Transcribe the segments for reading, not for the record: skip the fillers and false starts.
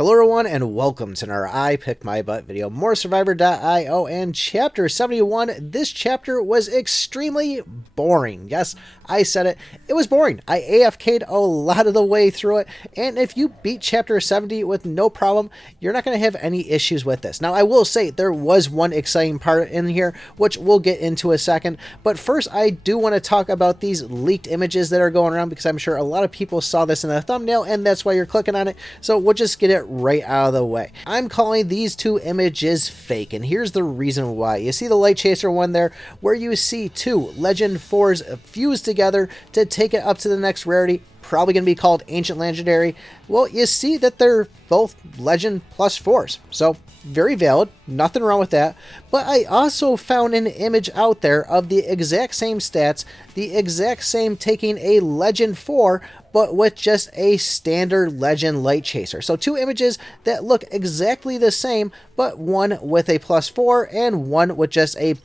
Hello everyone and welcome to our I Pick My Butt video, more Survivor.io, and Chapter 71. This chapter was extremely boring. Yes, I said it. It was boring. I AFK'd a lot of the way through it, and if you beat Chapter 70 with no problem, you're not going to have any issues with this. Now, I will say there was one exciting part in here, which we'll get into a second, but first I do want to talk about these leaked images that are going around, because I'm sure a lot of people saw this in the thumbnail, and that's why you're clicking on it, so we'll just get it right out of the way. I'm calling these two images fake, and here's the reason why. You see the Light Chaser one there, where you see two Legend 4s fused together to take it up to the next rarity, probably going to be called Ancient Legendary. Well, you see that they're both Legend plus 4s, so very valid, nothing wrong with that. But I also found an image out there of the exact same stats, the exact same taking a Legend 4, but with just a standard Legend Light Chaser. So two images that look exactly the same, but one with a +4 and one with just a,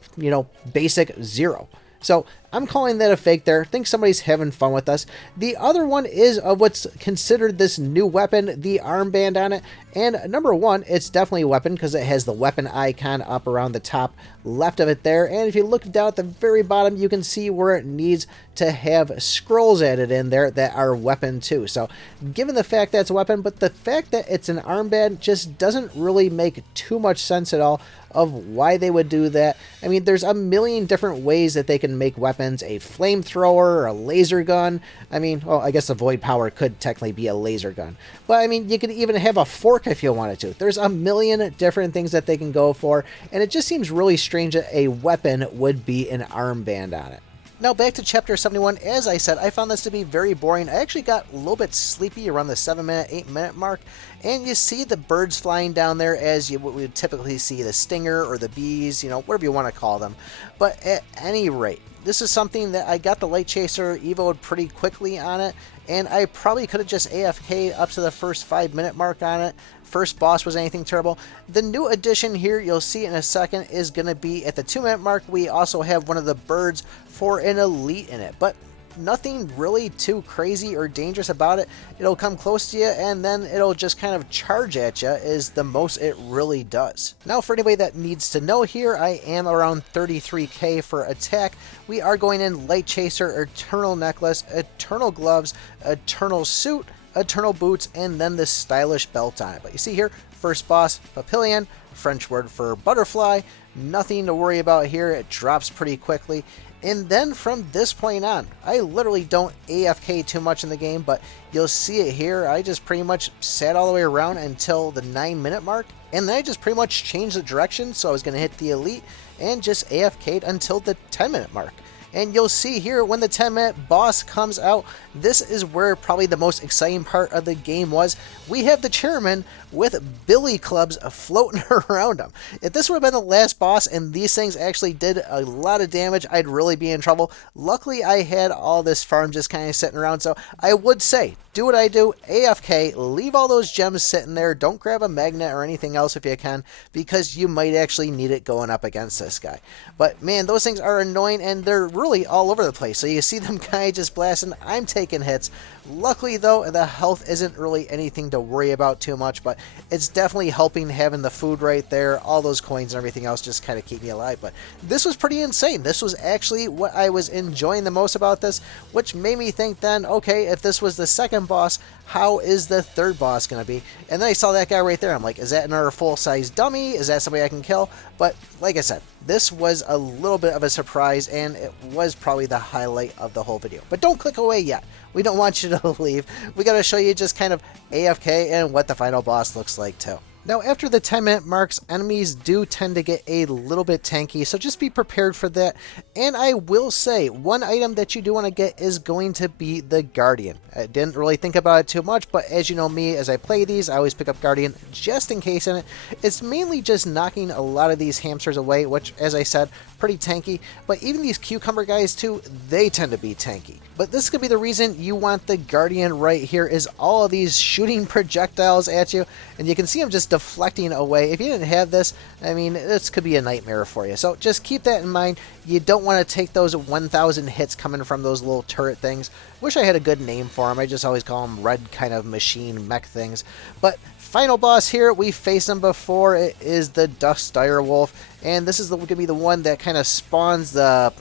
basic 0. So I'm calling that a fake there. I think somebody's having fun with us. The other one is of what's considered this new weapon, the armband on it. And number one, it's definitely a weapon because it has the weapon icon up around the top left of it there. And if you look down at the very bottom, you can see where it needs to have scrolls added in there that are weapon too. So given the fact that it's a weapon, but the fact that it's an armband just doesn't really make too much sense at all of why they would do that. I mean, there's a million different ways that they can make weapons, a flamethrower, a laser gun. I mean, well, I guess the void power could technically be a laser gun. But I mean, you could even have a fork if you wanted to. There's a million different things that they can go for, and it just seems really strange that a weapon would be an armband on it. Now back to Chapter 71, as I said, I found this to be very boring. I actually got a little bit sleepy around the 7-minute, 8-minute mark, and you see the birds flying down there as you would typically see the stinger or the bees, whatever you want to call them. But at any rate, this is something that I got the Light Chaser evoed pretty quickly on it, and I probably could have just AFK'd up to the first 5-minute mark on it. First boss was anything terrible. The new addition here, you'll see in a second, is going to be at the 2-minute mark. We also have one of the birds for an elite in it, but nothing really too crazy or dangerous about it. It'll come close to you and then it'll just kind of charge at you is the most it really does. Now for anybody that needs to know here, I am around 33k for attack. We are going in Light Chaser, Eternal Necklace, Eternal Gloves, Eternal Suit, Eternal Boots, and then this stylish belt on it. But you see here, first boss, Papillion, French word for butterfly, nothing to worry about here. It drops pretty quickly. And then from this point on, I literally don't AFK too much in the game, but you'll see it here. I just pretty much sat all the way around until the 9-minute mark, and then I just pretty much changed the direction, so I was going to hit the elite, and just AFK'd until the 10-minute mark. And you'll see here when the 10-minute boss comes out, this is where probably the most exciting part of the game was. We have the chairman with billy clubs floating around him. If this would have been the last boss and these things actually did a lot of damage, I'd really be in trouble. Luckily, I had all this farm just kind of sitting around, so I would say, do what I do, AFK, leave all those gems sitting there, don't grab a magnet or anything else if you can, because you might actually need it going up against this guy. But man, those things are annoying, and they're really all over the place, so you see them kind of just blasting. I'm taking hits. Luckily though, the health isn't really anything to worry about too much, but it's definitely helping having the food right there. All those coins and everything else just kind of keep me alive. But this was pretty insane. This was actually what I was enjoying the most about this, which made me think then, okay, if this was the second boss, how is the third boss going to be? And then I saw that guy right there. I'm like, is that another full-size dummy? Is that somebody I can kill? But like I said, this was a little bit of a surprise, and it was probably the highlight of the whole video. But don't click away yet. We don't want you to leave. We got to show you just kind of AFK and what the final boss looks like too. Now, after the 10-minute marks, enemies do tend to get a little bit tanky, so just be prepared for that. And I will say, one item that you do want to get is going to be the Guardian. I didn't really think about it too much, but as you know me, as I play these, I always pick up Guardian just in case in it. It's mainly just knocking a lot of these hamsters away, which, as I said, pretty tanky. But even these cucumber guys too, they tend to be tanky. But this could be the reason you want the Guardian right here, is all of these shooting projectiles at you, and you can see them just deflecting away. If you didn't have this, I mean, this could be a nightmare for you. So just keep that in mind. You don't want to take those 1,000 hits coming from those little turret things. Wish I had a good name for them. I just always call them red kind of machine mech things. But final boss here, we faced him before. It is the Dust Direwolf, and this is going to be the one that kind of spawns the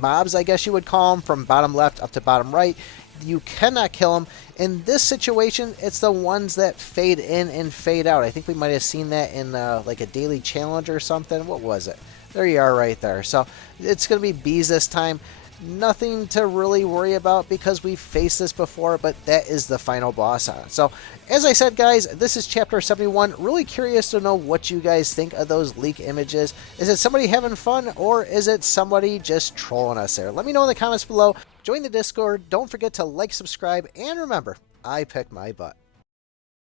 mobs, I guess you would call them, from bottom left up to bottom right. You cannot kill them. In this situation, it's the ones that fade in and fade out. I think we might have seen that in like a daily challenge or something. What was it? There you are right there. So it's going to be bees this time. Nothing to really worry about because we've faced this before, but that is the final boss. So as I said, guys, this is chapter 71. Really curious to know what you guys think of those leak images. Is it somebody having fun, or is it somebody just trolling us there? Let me know in the comments below. Join the Discord. Don't forget to like, subscribe, and remember, I pick my butt.